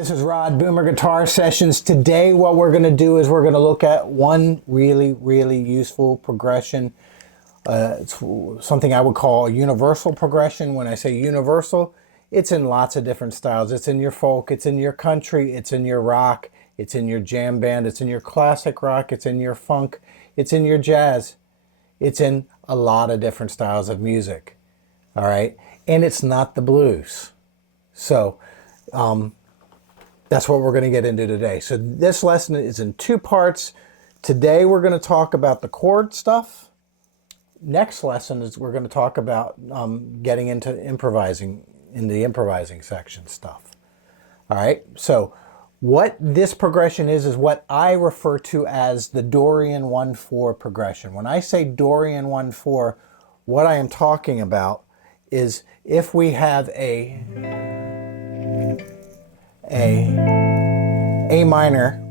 This is Rod Boomer Guitar Sessions. Today what we're going to do is we're going to look at one really useful progression. It's something I would call a universal progression. When I say universal, it's in lots of different styles. It's in your folk, it's in your country, it's in your rock, it's in your jam band, it's in your classic rock, it's in your funk, it's in your jazz. It's in a lot of different styles of music. All right? And it's not the blues. So, that's what we're going to get into today. So this lesson is in two parts. Today we're going to talk about the chord stuff. Next lesson is we're going to talk about getting into improvising, in the improvising section stuff. All right, so what this progression is what I refer to as the Dorian I-4 progression. When I say Dorian I-4, what I am talking about is if we have A minor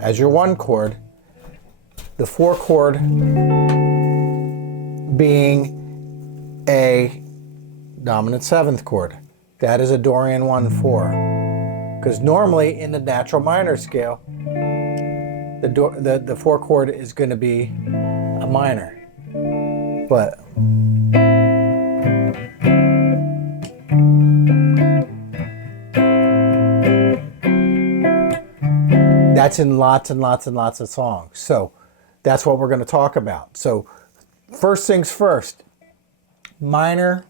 as your one chord, the four chord being a dominant seventh chord. That is a Dorian I-4. Because normally in the natural minor scale, the four chord is going to be a minor. But that's in lots and lots and lots of songs. So that's what we're going to talk about. So first things first, minor,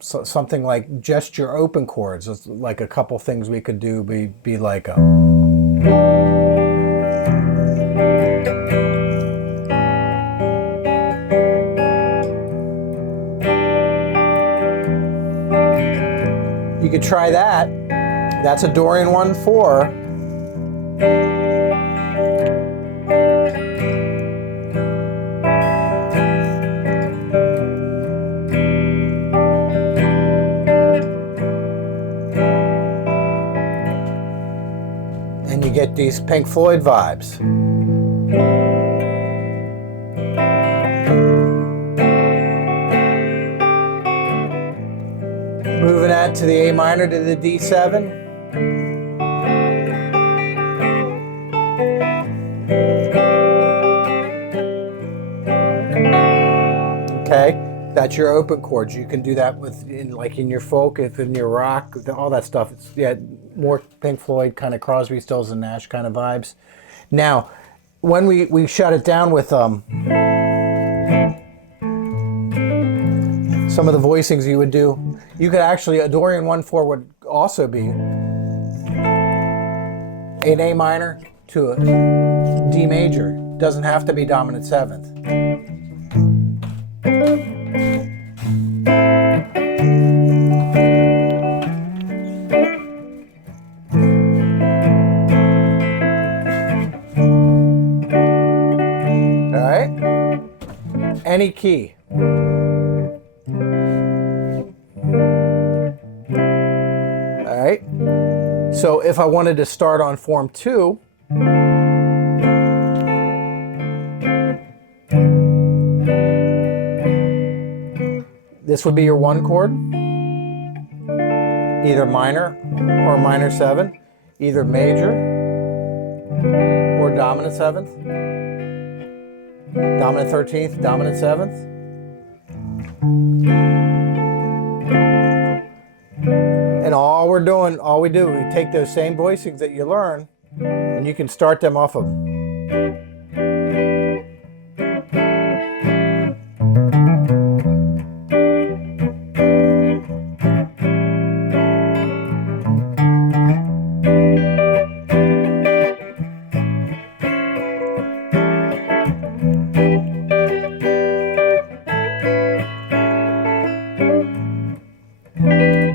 something like just your open chords, like a couple things we could do be like a, you could try that. That's a Dorian I-4. And you get these Pink Floyd vibes. Moving that to the A minor to the D7. Okay, that's your open chords. You can do that like in your folk, if in your rock, all that stuff. It's more Pink Floyd, kind of Crosby, Stills and Nash kind of vibes. Now, when we shut it down with some of the voicings you would do, you could actually, a Dorian I-4 would also be an A minor to a D major. Doesn't have to be dominant seventh. Any key. All right. So if I wanted to start on form 2, this would be your one chord, either minor or minor 7, either major or dominant 7th. Dominant 13th, dominant 7th. And all we do, we take those same voicings that you learn, and you can start them off of.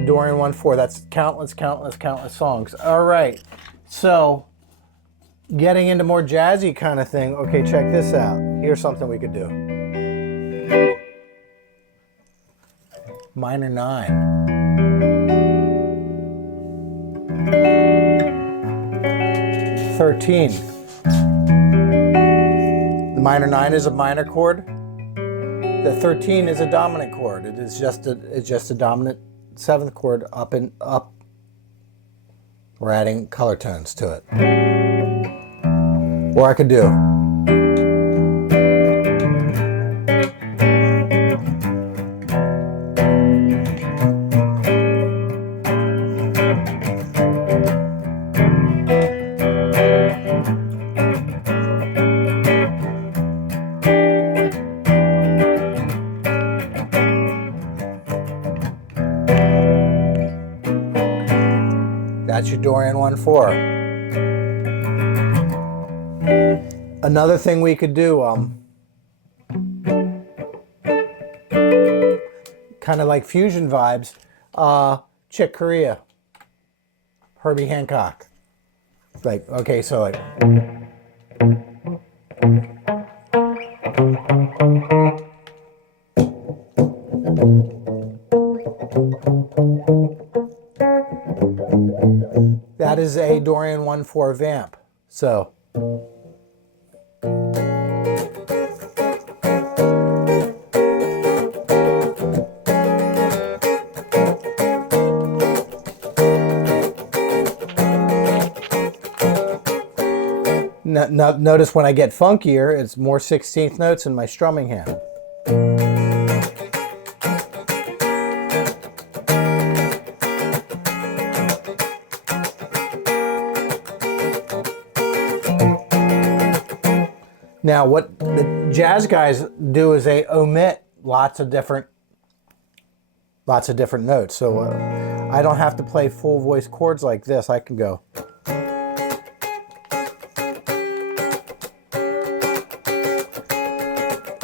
Dorian I-4. That's countless songs. All right. So, getting into more jazzy kind of thing. Okay, check this out. Here's something we could do. Minor 9. The minor 9 is a minor chord. The 13 is a dominant chord. It's just a dominant 7th chord up We're adding color tones to it. Or I could do. That's your Dorian I-4. Another thing we could do, kind of like fusion vibes, Chick Corea, Herbie Hancock. Like, okay, so like. That is a Dorian I-4 vamp. So. Notice when I get funkier, it's more 16th notes in my strumming hand. Now, what the jazz guys do is they omit lots of different notes. So I don't have to play full voice chords like this. I can go.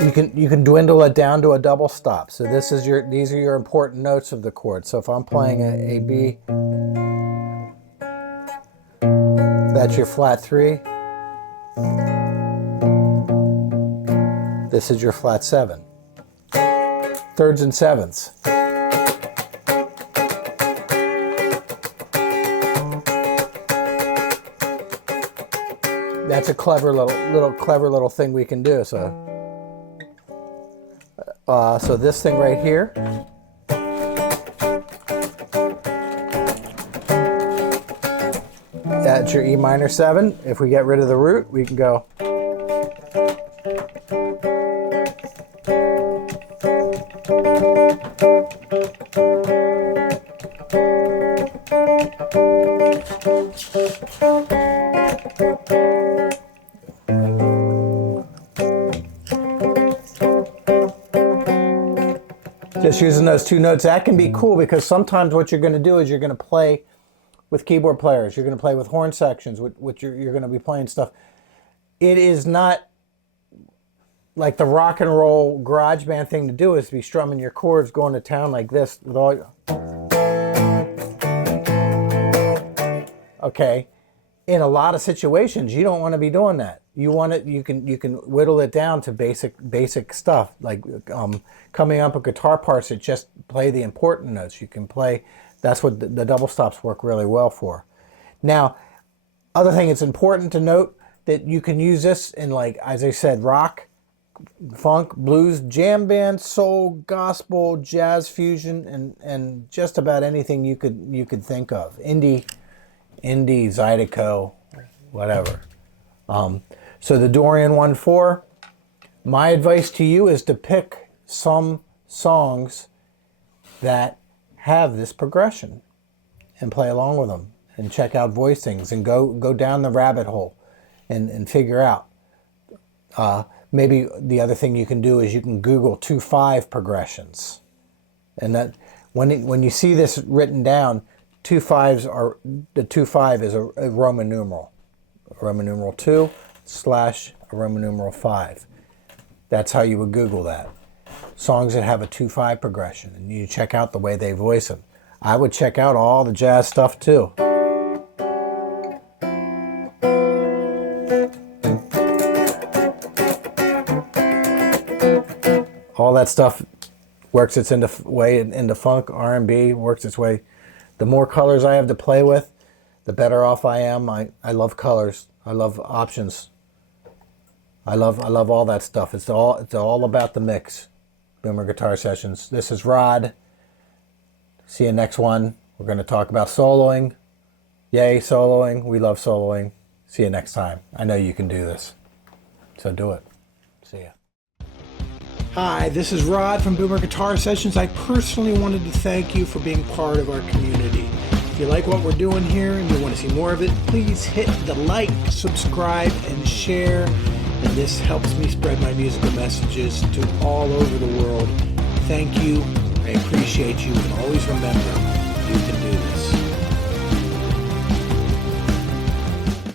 You can dwindle it down to a double stop. So these are your important notes of the chord. So if I'm playing a B, that's your flat 3. This is your flat 7. Thirds and sevenths. That's a clever little thing we can do. So this thing right here, that's your E minor 7. If we get rid of the root, we can go. Just using those two notes, that can be cool because sometimes what you're going to do is you're going to play with keyboard players, you're going to play with horn sections, which you're going to be playing stuff. It is not like the rock and roll garage band thing to do is to be strumming your chords, going to town like this with all your... Okay, in a lot of situations, you don't want to be doing that. You want it. You can whittle it down to basic stuff like coming up with guitar parts that just play the important notes. You can play. That's what the double stops work really well for. Now, other thing, it's important to note that you can use this in, like, as I said, rock, funk, blues, jam band, soul, gospel, jazz fusion, and just about anything you could think of. Indie, Zydeco, whatever. So the Dorian I-4, my advice to you is to pick some songs that have this progression and play along with them and check out voicings and go down the rabbit hole and figure out. Maybe the other thing you can do is you can Google 2/5 progressions. And that when you see this written down, 2/5s are, the 2/5 is a Roman numeral. Roman numeral 2 / a Roman numeral 5. That's how you would Google that. Songs that have a 2/5 progression, and you check out the way they voice them. I would check out all the jazz stuff too. All that stuff works its way into funk, R&B, works its way. The more colors I have to play with, the better off I am. I love colors. I love options. I love all that stuff. It's all about the mix. Boomer Guitar Sessions. This is Rod. See you next one. We're going to talk about soloing, Yay, soloing. We love soloing. See you next time. I know you can do this. So do it. See ya. Hi, this is Rod from Boomer Guitar Sessions. I personally wanted to thank you for being part of our community. If you like what we're doing here and you want to see more of it, please hit the like, subscribe, and share. And this helps me spread my musical messages to all over the world. Thank you. I appreciate you. And always remember, you can do this.